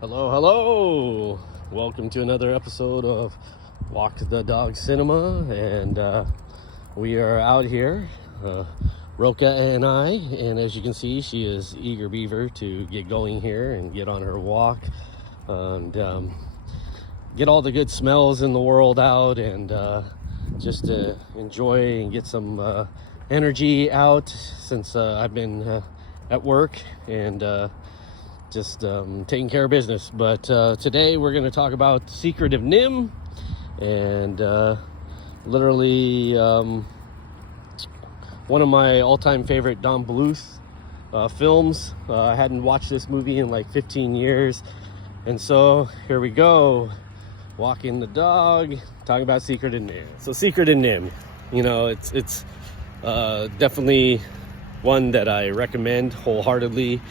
Hello, hello. Welcome to another episode of Walk the Dog Cinema, and we are out here, Roka and I, and as you can see, she is eager beaver to get going here and get on her walk and get all the good smells in the world out, and just to enjoy and get some energy out since I've been at work and just taking care of business. But today we're going to talk about Secret of Nimh, and literally one of my all-time favorite Don Bluths films. I hadn't watched this movie in like 15 years, and so here we go, walking the dog, talking about Secret of Nimh. So Secret of Nimh, you know, it's definitely one that I recommend wholeheartedly.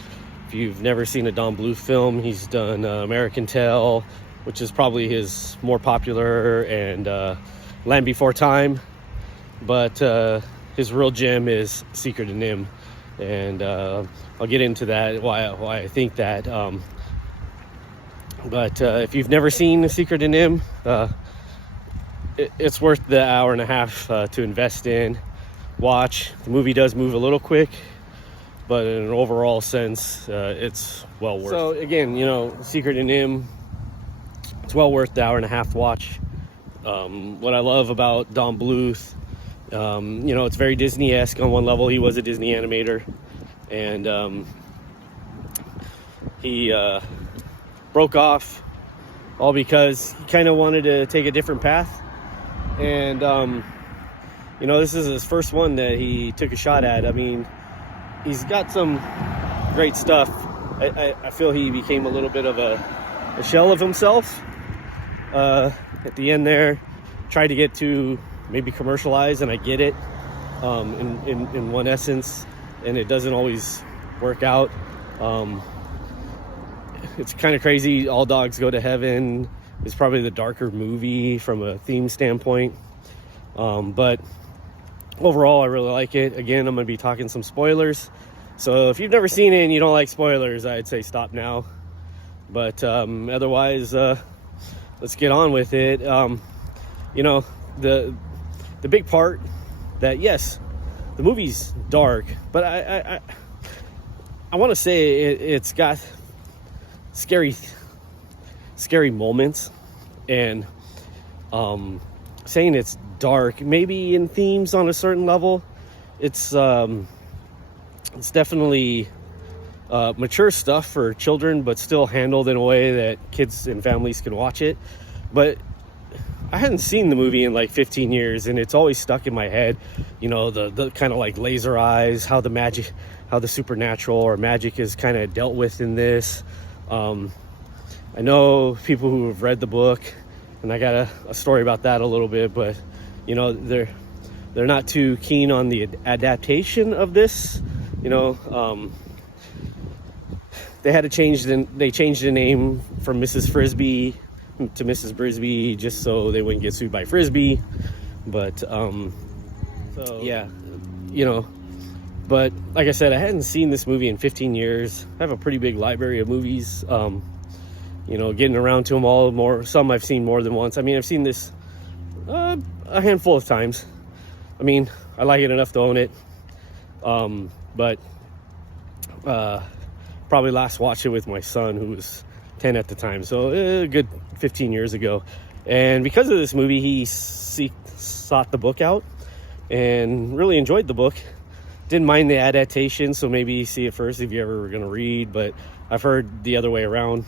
If you've never seen a Don Bluth film, he's done American Tail, which is probably his more popular, and Land Before Time. But his real gem is Secret of Nimh, and I'll get into that, why I think that. But if you've never seen The Secret of Nimh, it's worth the hour and a half to invest in. Watch. The movie does move a little quick, but in an overall sense, it's well worth it. So again, you know, Secret of Nimh, it's well worth the hour and a half watch. What I love about Don Bluth, you know, it's very Disney-esque on one level. He was a Disney animator, and he broke off all because he kind of wanted to take a different path. And, you know, this is his first one that he took a shot at. I mean, he's got some great stuff. I feel he became a little bit of a shell of himself at the end there. Tried to get to maybe commercialize, and I get it in one essence, and it doesn't always work out. It's kind of crazy. All Dogs Go to Heaven is probably the darker movie from a theme standpoint, but overall, I really like it. Again, I'm going to be talking some spoilers. So if you've never seen it and you don't like spoilers, I'd say stop now. But otherwise, let's get on with it. You know, the big part that, yes, the movie's dark, but I want to say it's got scary moments. And saying it's dark, maybe in themes on a certain level, it's definitely mature stuff for children, but still handled in a way that kids and families can watch it. But I hadn't seen the movie in like 15 years, and it's always stuck in my head, you know, the kind of like laser eyes, how the supernatural or magic is kind of dealt with in this. I know people who have read the book, and I got a story about that a little bit, but you know, they're not too keen on the adaptation of this. You know, they had to they changed the name from Mrs. Frisbee to Mrs. Brisby just so they wouldn't get sued by Frisbee. But so yeah, you know, but like I said, I hadn't seen this movie in 15 years. I have a pretty big library of movies. You know, getting around to them all, some I've seen more than once. I mean, I've seen this a handful of times. I mean, I like it enough to own it. But probably last watched it with my son, who was 10 at the time. So a good 15 years ago. And because of this movie, he sought the book out and really enjoyed the book. Didn't mind the adaptation, so maybe see it first if you ever were going to read. But I've heard the other way around.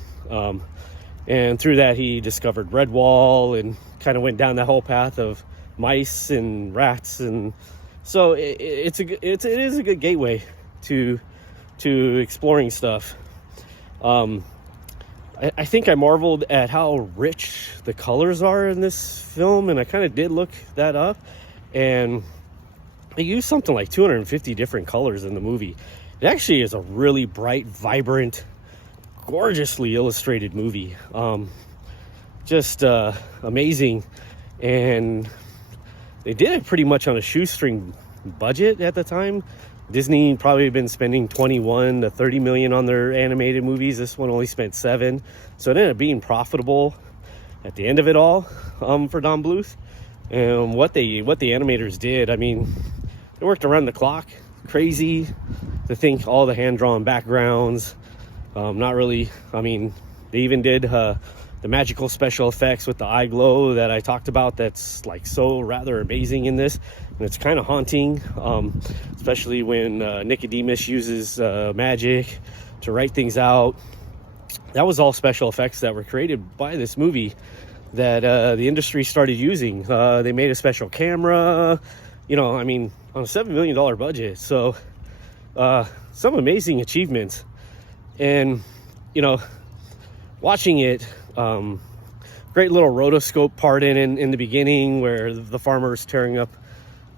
And through that, he discovered Redwall and kind of went down that whole path of mice and rats. And so it is a good gateway to exploring stuff. I think I marveled at how rich the colors are in this film, and I kind of did look that up, and they used something like 250 different colors in the movie. It actually is a really bright, vibrant, gorgeously illustrated movie. Just amazing. And they did it pretty much on a shoestring budget at the time. Disney probably been spending 21 to 30 million on their animated movies. This one only spent 7, so it ended up being profitable at the end of it all, for Don Bluth. And what the animators did, I mean, they worked around the clock. Crazy to think, all the hand-drawn backgrounds. Not really, I mean, they even did the magical special effects with the eye glow that I talked about. That's like so rather amazing in this, and it's kind of haunting, especially when Nicodemus uses magic to write things out. That was all special effects that were created by this movie that the industry started using. They made a special camera, I mean, on a $7 million budget. So some amazing achievements. And watching it, great little rotoscope part in the beginning where the farmer's tearing up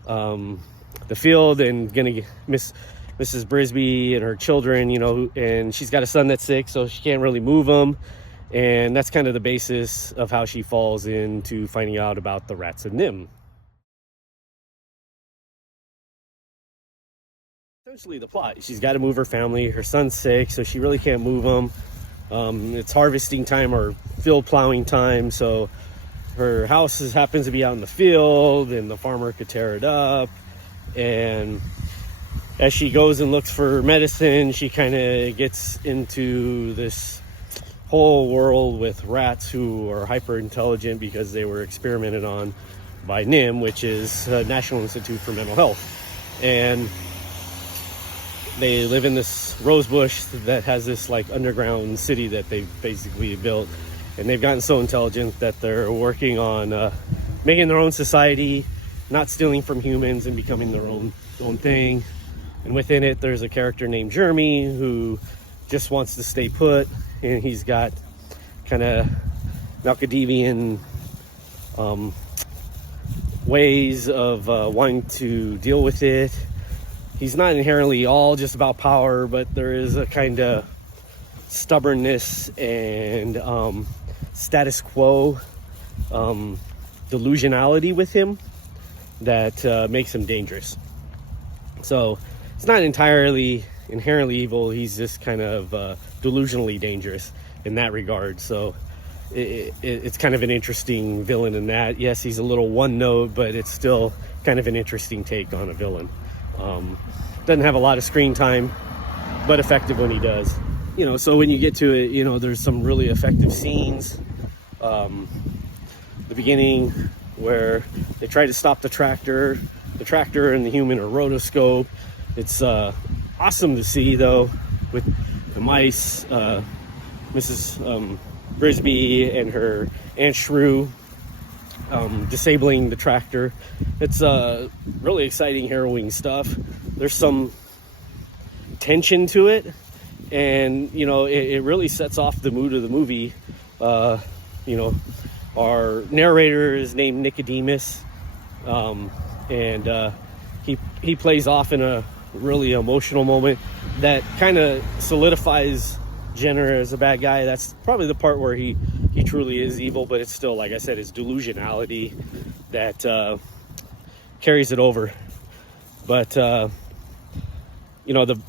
the field and gonna miss Mrs. Brisby and her children, and she's got a son that's sick, so she can't really move him. And that's kind of the basis of how she falls into finding out about the rats of Nimh. Essentially the plot, she's got to move her family. Her son's sick, so she really can't move him. It's harvesting time or field plowing time, so her house happens to be out in the field, and the farmer could tear it up. And as she goes and looks for medicine, she kind of gets into this whole world with rats who are hyper intelligent because they were experimented on by NIMH, which is National Institute for Mental Health. And they live in this rose bush that has this like underground city that they basically built, and they've gotten so intelligent that they're working on making their own society, not stealing from humans, and becoming their own thing. And within it, there's a character named Jeremy who just wants to stay put, and he's got kind of Malkavian ways of wanting to deal with it. He's not inherently all just about power, but there is a kind of stubbornness and status quo delusionality with him that makes him dangerous. So it's not entirely inherently evil. He's just kind of delusionally dangerous in that regard. So it's kind of an interesting villain in that. Yes, he's a little one note, but it's still kind of an interesting take on a villain. Doesn't have a lot of screen time, but effective when he does. So when you get to it, there's some really effective scenes. The beginning where they try to stop the tractor and the human are rotoscope. It's awesome to see, though, with the mice, Mrs. Brisby and her Aunt Shrew disabling the tractor. It's really exciting, harrowing stuff. There's some tension to it, and it really sets off the mood of the movie. Our narrator is named Nicodemus, and he plays off in a really emotional moment that kind of solidifies Jenner as a bad guy. That's probably the part where he truly is evil, but it's still, like I said, it's delusionality that carries it over. But the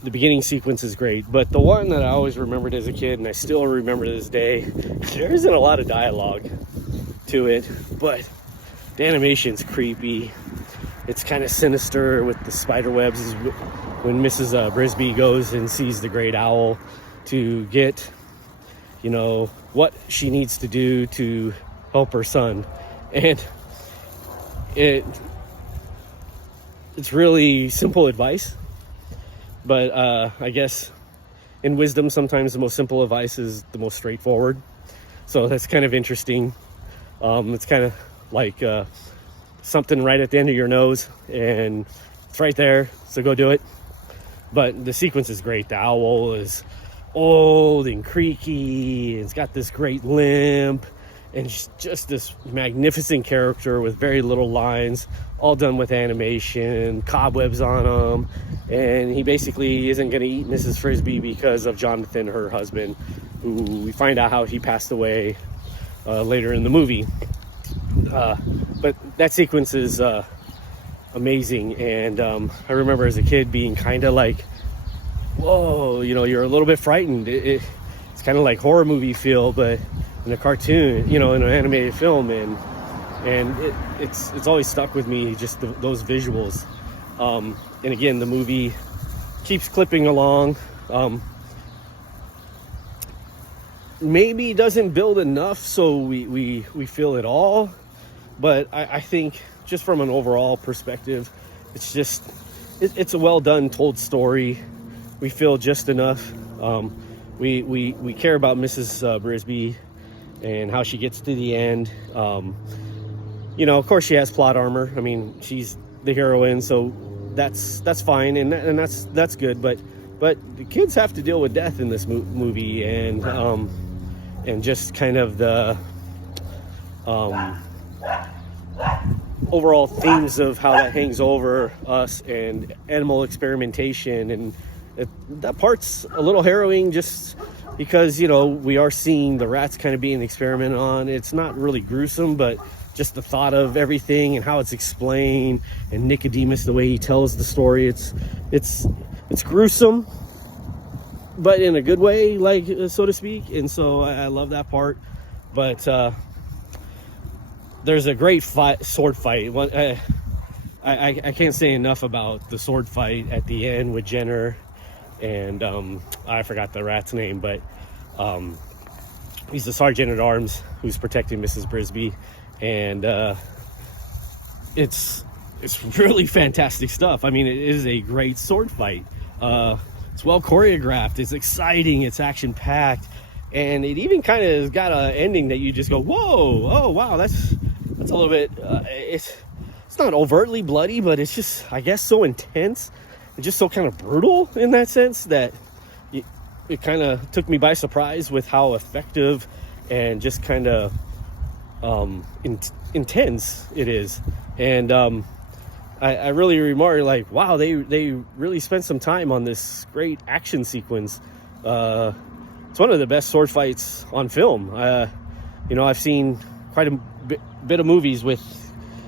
beginning sequence is great. But the one that I always remembered as a kid, and I still remember to this day, there isn't a lot of dialogue to it, but the animation's creepy. It's kind of sinister with the spider webs. When Mrs. Brisby goes and sees the great owl to get, what she needs to do to help her son. And it's really simple advice, but I guess in wisdom, sometimes the most simple advice is the most straightforward. So that's kind of interesting. It's kind of like something right at the end of your nose, and it's right there, so go do it. But the sequence is great. The owl is old and creaky. It's got this great limp, and just this magnificent character with very little lines, all done with animation, cobwebs on him. And he basically isn't going to eat Mrs. Frisby because of Jonathan, her husband, who we find out how he passed away later in the movie. But that sequence is amazing. And I remember as a kid being kind of like, whoa, you know, you're a little bit frightened. It's kind of like horror movie feel, but in a cartoon, you know, in an animated film. And it's always stuck with me, just those visuals. And again, the movie keeps clipping along. Maybe doesn't build enough so we feel it all, but I think just from an overall perspective, it's a well done told story. We feel just enough. We care about Mrs. Brisby and how she gets to the end. You know, of course she has plot armor. I mean, she's the heroine, so that's fine, and that's good. But the kids have to deal with death in this movie, and just kind of the overall themes of how that hangs over us and animal experimentation, and that part's a little harrowing just because, you know, we are seeing the rats kind of being experimented on. It's not really gruesome, but just the thought of everything and how it's explained, and Nicodemus, the way he tells the story, it's gruesome, but in a good way, like, so to speak. And so I love that part. But there's a great sword fight. I can't say enough about the sword fight at the end with Jenner and I forgot the rat's name, but he's the sergeant at arms who's protecting Mrs. Brisby, and it's really fantastic stuff. I mean, it is a great sword fight. It's well choreographed, it's exciting, it's action packed, and it even kind of has got an ending that you just go, whoa, oh wow, that's a little bit it's not overtly bloody, but it's just, I guess, so intense and just so kind of brutal in that sense that it kind of took me by surprise with how effective and just kind of intense it is. And I really remarked, like, wow, they really spent some time on this great action sequence. It's one of the best sword fights on film. You know, I've seen quite a bit of movies with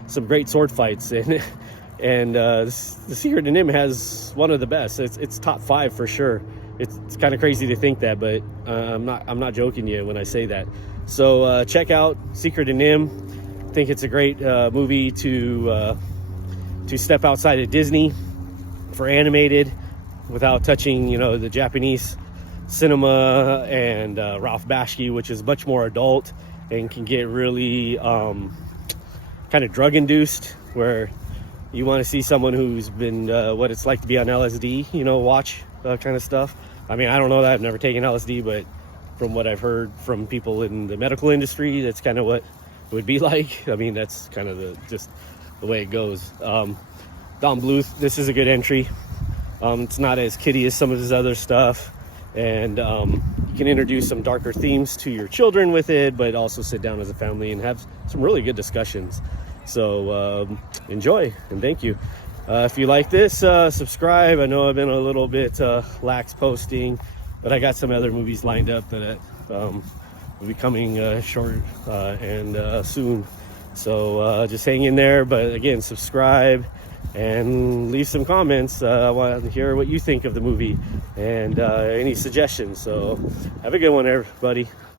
some great sword fights, and the Secret of Nimh has one of the best. It's top 5 for sure. It's kind of crazy to think that, but I'm not joking you when I say that. So check out Secret of Nimh. I think it's a great movie to step outside of Disney for animated without touching, you know, the Japanese cinema and Ralph Bakshi, which is much more adult and can get really kind of drug induced, where you want to see someone who's been what it's like to be on LSD, you know, watch kind of stuff. I mean, I don't know that, I've never taken LSD, but from what I've heard from people in the medical industry, that's kind of what it would be like. I mean, that's kind of just the way it goes. Don Bluths, this is a good entry. It's not as kiddie as some of his other stuff, and you can introduce some darker themes to your children with it, but also sit down as a family and have some really good discussions. So enjoy, and thank you. If you like this, subscribe. I know I've been a little bit lax posting, but I got some other movies lined up that will be coming short and soon. So just hang in there. But again, subscribe and leave some comments. I want to hear what you think of the movie and any suggestions. So have a good one, everybody.